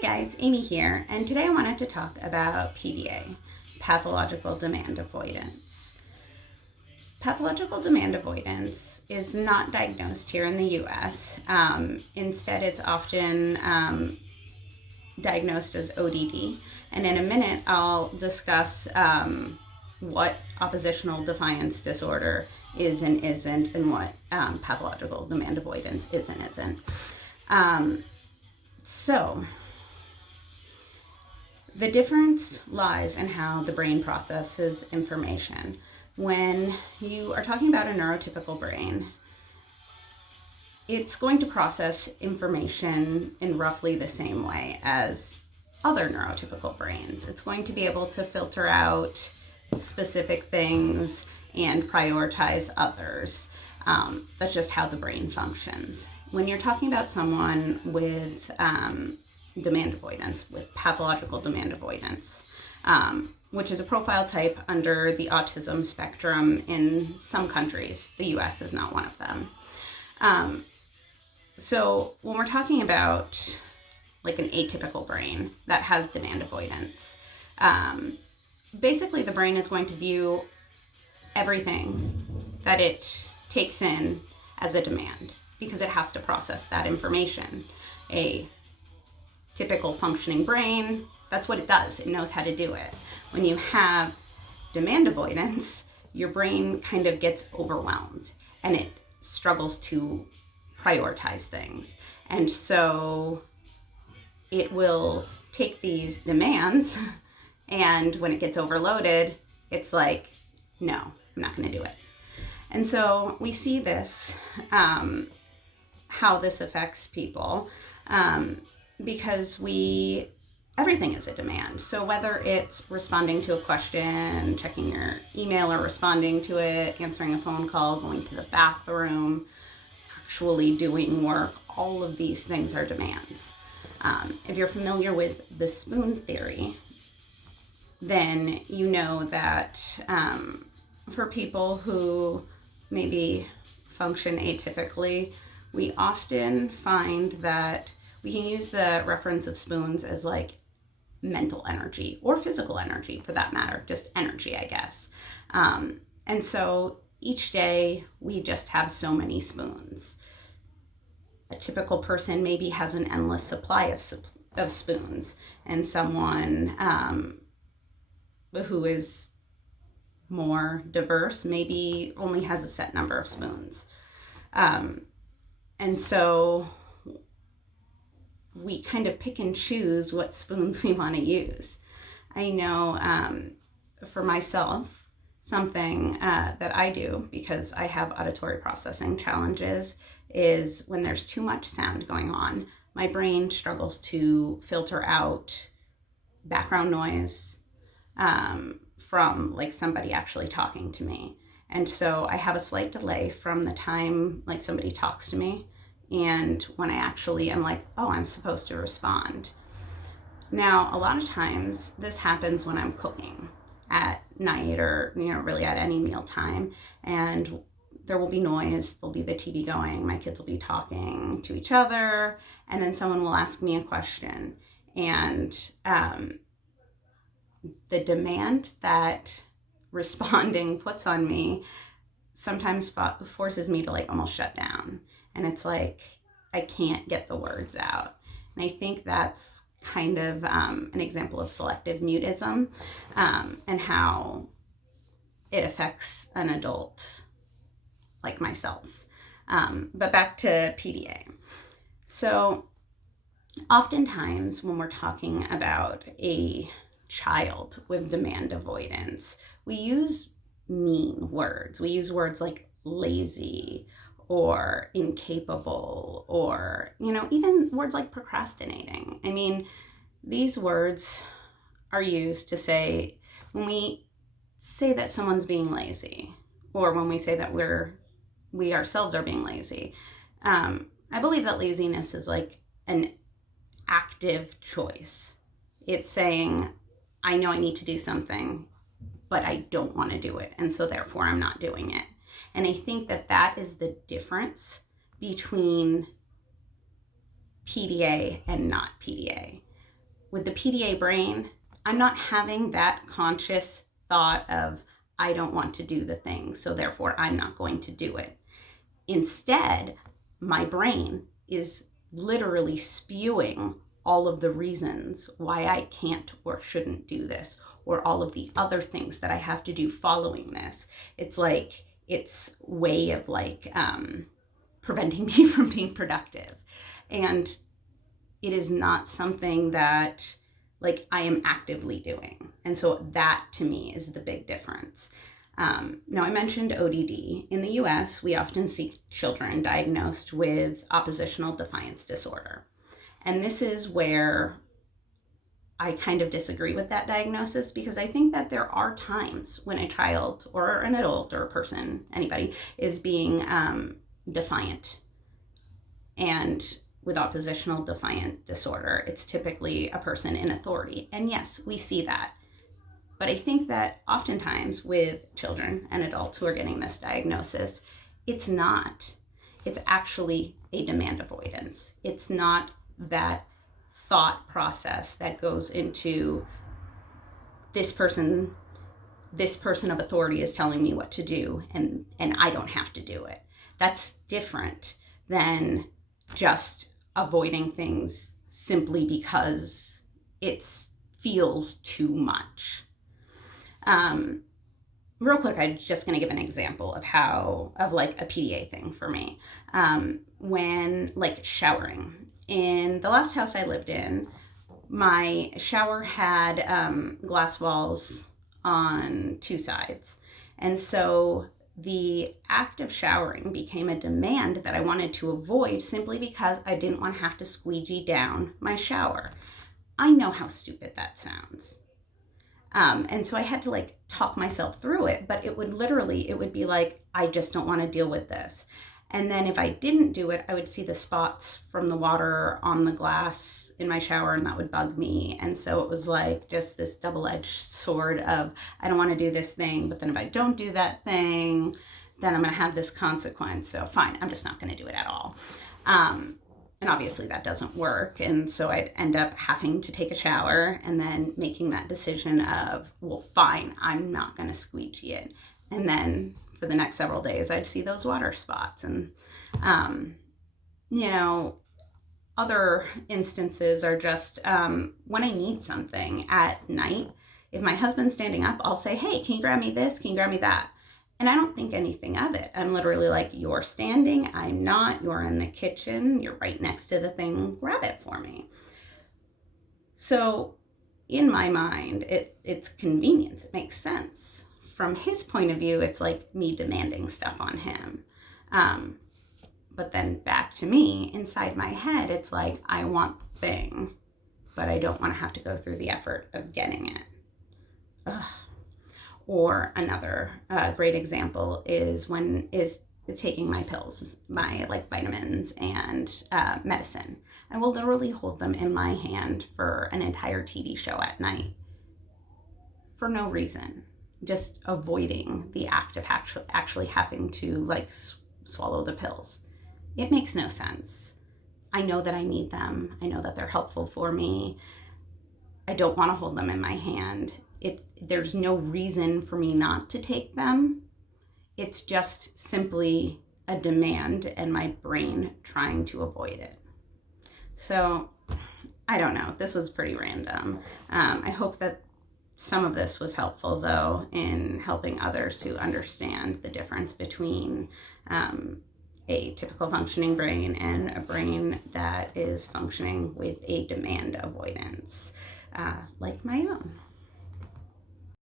Hi guys, Amy here, and today I wanted to talk about PDA, Pathological Demand Avoidance. Pathological demand avoidance is not diagnosed here in the US. Instead, it's often diagnosed as ODD, and in a minute I'll discuss what oppositional defiance disorder is and isn't, and what pathological demand avoidance is and isn't. So, the difference lies in how the brain processes information. When you are talking about a neurotypical brain, it's going to process information in roughly the same way as other neurotypical brains. It's going to be able to filter out specific things and prioritize others. That's just how the brain functions. When you're talking about someone with demand avoidance, with pathological demand avoidance, which is a profile type under the autism spectrum in some countries. The US is not one of them. So when we're talking about like an atypical brain that has demand avoidance, basically the brain is going to view everything that it takes in as a demand because it has to process that information. A typical functioning brain, that's what it does. It knows how to do it. When you have demand avoidance, your brain kind of gets overwhelmed and it struggles to prioritize things. And so it will take these demands, and when it gets overloaded, it's like, no, I'm not going to do it. And so we see this, how this affects people, because everything is a demand. So whether it's responding to a question, checking your email or responding to it, answering a phone call, going to the bathroom, actually doing work, all of these things are demands. If you're familiar with the spoon theory, then you know that for people who maybe function atypically, we often find that we can use the reference of spoons as like mental energy or physical energy for that matter, just energy, I guess. And so each day we just have so many spoons. A typical person maybe has an endless supply of spoons, and someone who is more diverse maybe only has a set number of spoons. And so we kind of pick and choose what spoons we want to use. I know for myself, something that I do because I have auditory processing challenges is when there's too much sound going on, my brain struggles to filter out background noise from like somebody actually talking to me. And so I have a slight delay from the time like somebody talks to me and when I actually am like, oh, I'm supposed to respond. Now, a lot of times this happens when I'm cooking at night or, really at any meal time, and there will be noise, there'll be the TV going, my kids will be talking to each other, and then someone will ask me a question. And the demand that responding puts on me sometimes forces me to like almost shut down. And it's like, I can't get the words out. And I think that's kind of an example of selective mutism and how it affects an adult like myself. But back to PDA. So oftentimes when we're talking about a child with demand avoidance, we use mean words. We use words like lazy or incapable, or, even words like procrastinating. I mean, these words are used to say, when we say that someone's being lazy, or when we say that we ourselves are being lazy, I believe that laziness is like an active choice. It's saying, I know I need to do something, but I don't want to do it, and so therefore I'm not doing it. And I think that that is the difference between PDA and not PDA. with the PDA brain, I'm not having that conscious thought of, I don't want to do the thing, so therefore I'm not going to do it. Instead, my brain is literally spewing all of the reasons why I can't or shouldn't do this, or all of the other things that I have to do following this. It's like its way of like preventing me from being productive. And it is not something that like I am actively doing. And so that to me is the big difference. Now, I mentioned ODD. In the US, we often see children diagnosed with oppositional defiance disorder. And this is where I kind of disagree with that diagnosis, because I think that there are times when a child or an adult or a person, anybody, is being defiant. And with oppositional defiant disorder, it's typically a person in authority. And yes, we see that. But I think that oftentimes with children and adults who are getting this diagnosis, it's not. It's actually a demand avoidance. It's not that thought process that goes into this person of authority is telling me what to do, and I don't have to do it. That's different than just avoiding things simply because it feels too much. Real quick, I'm just going to give an example of like a PDA thing for me. When like showering. In the last house I lived in, my shower had glass walls on two sides. And so the act of showering became a demand that I wanted to avoid simply because I didn't want to have to squeegee down my shower. I know how stupid that sounds. And so I had to like talk myself through it, but it would be like, I just don't want to deal with this. And then if I didn't do it, I would see the spots from the water on the glass in my shower, and that would bug me. And so it was like just this double-edged sword of, I don't want to do this thing, but then if I don't do that thing, then I'm going to have this consequence. So fine, I'm just not going to do it at all. And obviously that doesn't work. And so I'd end up having to take a shower and then making that decision of, well, fine, I'm not going to squeegee it. And then for the next several days, I'd see those water spots. And, other instances are just when I need something at night, if my husband's standing up, I'll say, hey, can you grab me this? Can you grab me that? And I don't think anything of it. I'm literally like, you're standing, I'm not, you're in the kitchen, you're right next to the thing, grab it for me. So in my mind, it's convenience, it makes sense. From his point of view, it's like me demanding stuff on him. But then back to me, inside my head, it's like, I want the thing, but I don't want to have to go through the effort of getting it. Ugh. Or another great example is taking my pills, my like vitamins and medicine. I will literally hold them in my hand for an entire TV show at night for no reason, just avoiding the act of actually having to like swallow the pills. It makes no sense. I know that I need them. I know that they're helpful for me. I don't want to hold them in my hand. There's no reason for me not to take them. It's just simply a demand and my brain trying to avoid it. So I don't know. This was pretty random. I hope that some of this was helpful, though, in helping others to understand the difference between a typical functioning brain and a brain that is functioning with a demand avoidance, like my own.